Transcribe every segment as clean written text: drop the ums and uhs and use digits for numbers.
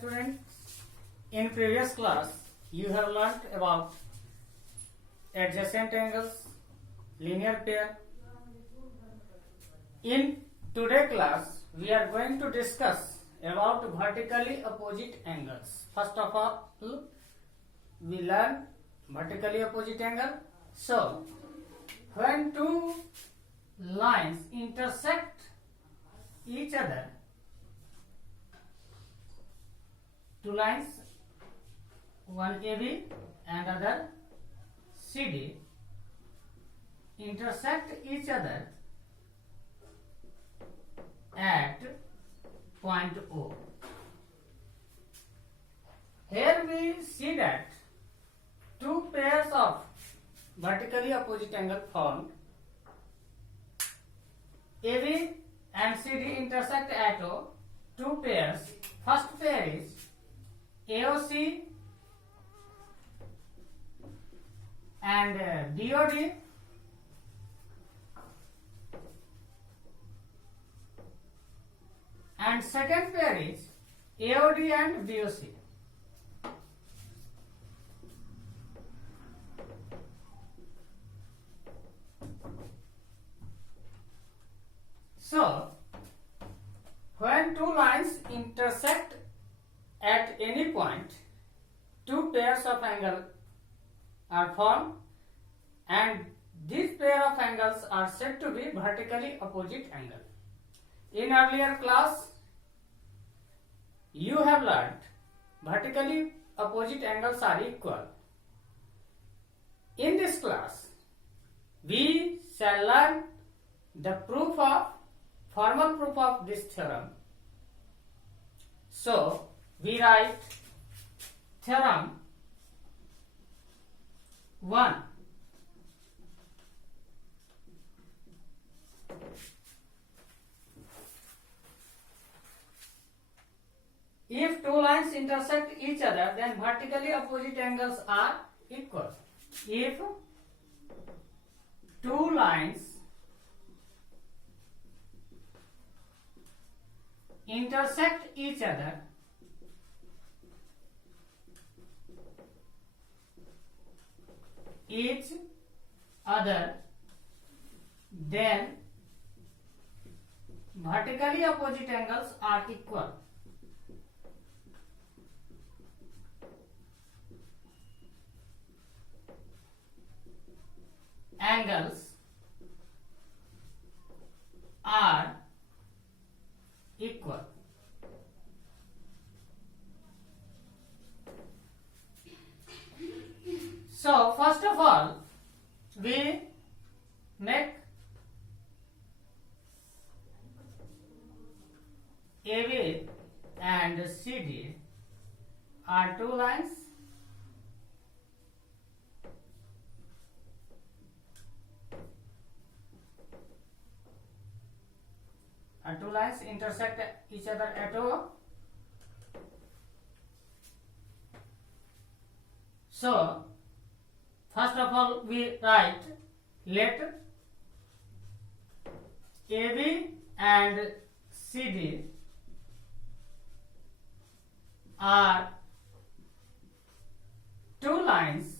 students, in previous class you have learnt about adjacent angles, linear pair. In today's class we are going to discuss about vertically opposite angles. First of all, we learn vertically opposite angle. So when two lines intersect each other, two lines, one AB and other CD, intersect each other at point O. Here we see that two pairs of vertically opposite angle formed. AB and CD intersect at O. Two pairs. First pair is AOC and BOD, and second pair is AOD and BOC. So when two lines intersect at any point, two pairs of angles are formed, and these pair of angles are said to be vertically opposite angle. In earlier class, you have learnt vertically opposite angles are equal. In this class, we shall learn the formal proof of this theorem. So we write theorem 1. If two lines intersect each other, then vertically opposite angles are equal. If two lines intersect each other, then vertically opposite angles are equal. Angles are equal. So first of all, we make AB and CD are two lines. Two lines intersect each other at O. So first of all, we write let AB and CD are two lines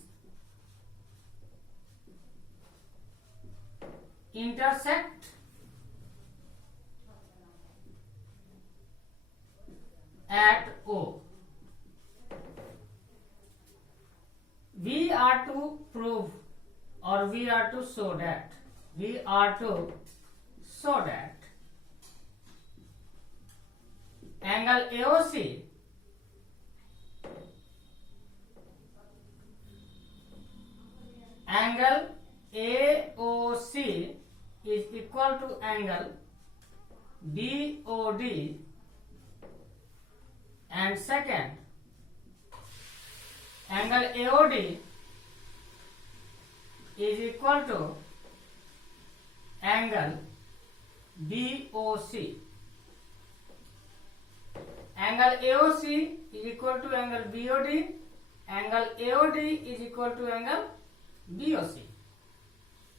intersect at O. We are to prove, or we are to show that angle AOC is equal to angle BOD, and second, angle AOD is equal to angle BOC. Angle AOC is equal to angle BOD, angle AOD is equal to angle BOC.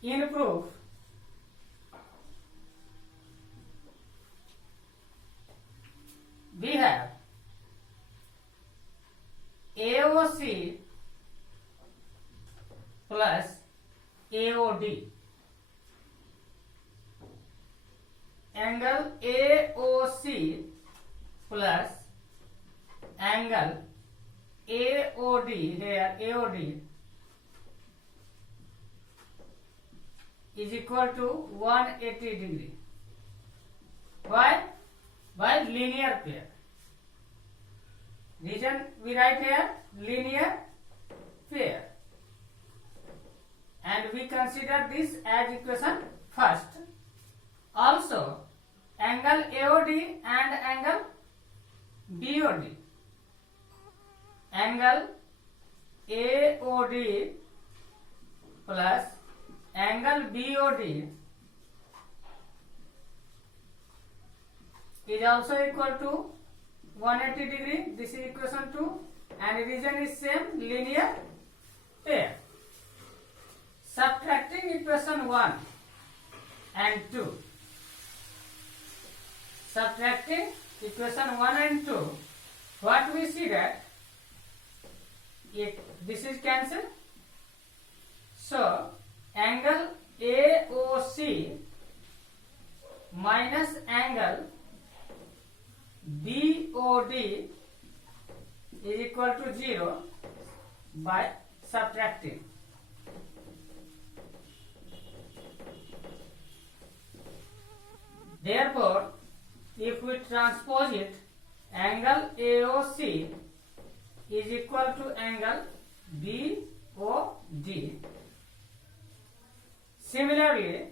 In proof, we have AOC plus AOD. Angle AOC plus angle AOD, here AOD is equal to 180 degree. Why? By linear pair. Reason we write here linear pair, and we consider this as equation first. Also, angle AOD and angle BOD. Angle AOD plus angle BOD is also equal to 180 degree. This is equation 2, and reason is same, linear pair. Subtracting equation 1 and 2. Subtracting equation 1 and 2, what we see that this is cancelled. So angle AOC minus angle BOD is equal to 0 by subtracting. Therefore, if we transpose it, angle AOC is equal to angle BOD. Similarly,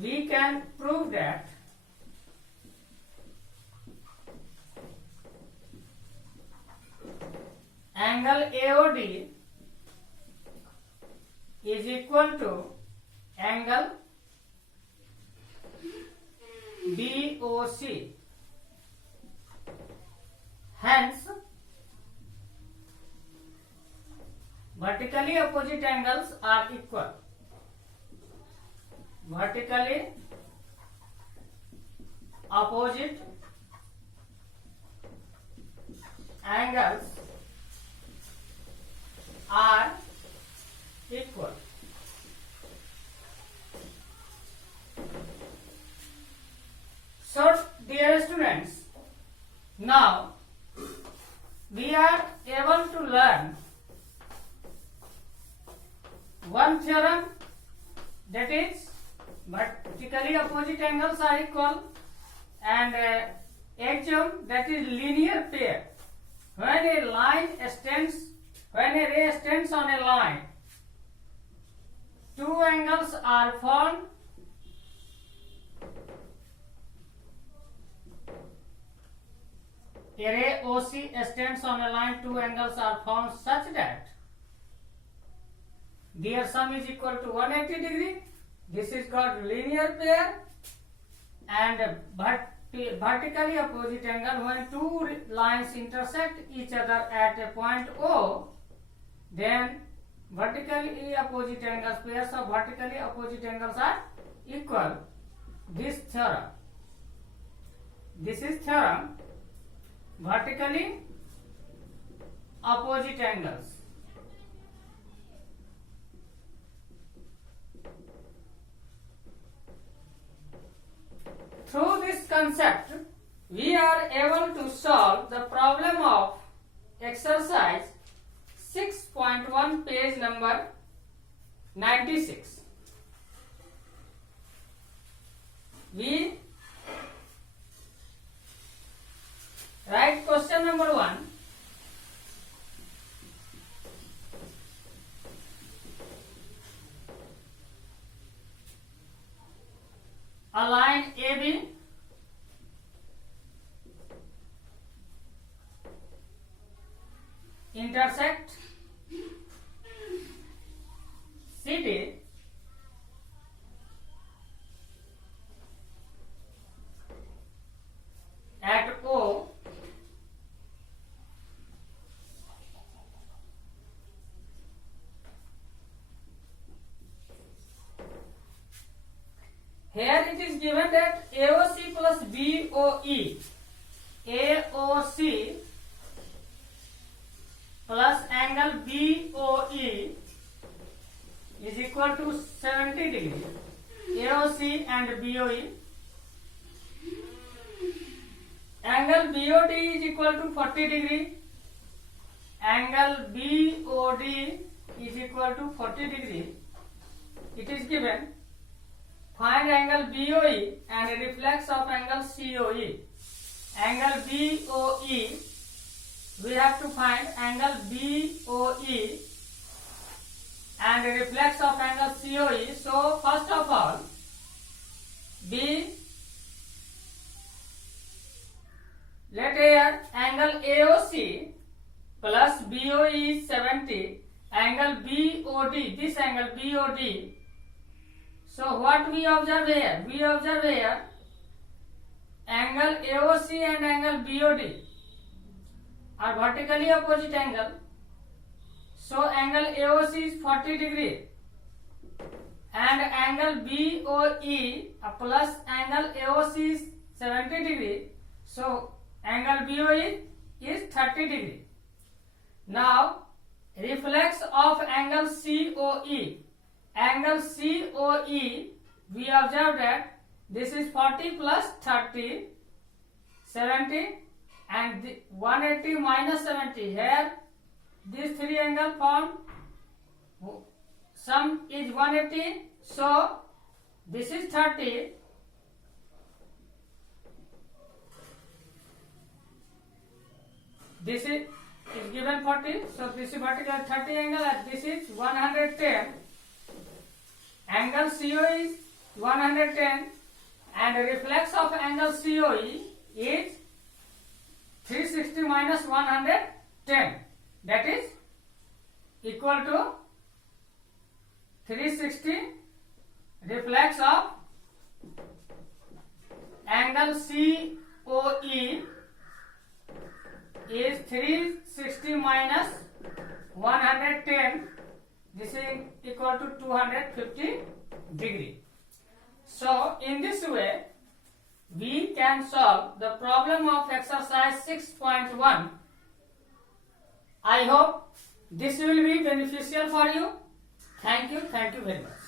we can prove that angle AOD is equal to angle BOC. Hence, vertically opposite angles are equal. Vertically opposite angles are equal. So, dear students, now we are able to learn one theorem, that is vertically opposite angles are equal, and axiom, that is linear pair. When a ray extends on a line, two angles are formed. A ray OC extends on a line, two angles are formed such that their sum is equal to 180 degree. This is called linear pair. And vertically opposite angle, when two lines intersect each other at a point O, then vertically opposite angles, pairs of vertically opposite angles are equal. This theorem, this is theorem vertically opposite angles. Through this concept, we are able to solve the problem of exercise 6.1, page number 96. We write question number 1. A line AB intersect CD at O. Here it is given that AOC plus BOD AOE, AOC plus angle BOE is equal to 70 degree. AOC and BOE. Angle BOD is equal to 40 degree. Angle BOD is equal to 40 degree. It is given. Find angle BOE and reflex of angle COE. Angle BOE, we have to find angle BOE and reflex of angle COE. So first of all, let here angle AOC plus BOE is 70, angle BOD, this angle BOD. So what we observe here? We observe here angle AOC and angle BOD are vertically opposite angle. So angle AOC is 40 degree and angle BOE plus angle AOC is 70 degree. So angle BOE is 30 degree. Now reflex of angle COE. Angle COE, we observe that this is 40 plus 30, 70, and 180 minus 70. Here these three angles form, sum is 180, so this is 30. This is given 40, so this is vertical 30 angle and this is 110. Angle COE is 110 and reflex of angle COE is 360 minus 110, that is equal to 360. Reflex of angle COE is 360 minus 110. This is equal to 250 degree. So in this way we can solve the problem of exercise 6.1. I hope this will be beneficial for you. Thank you very much.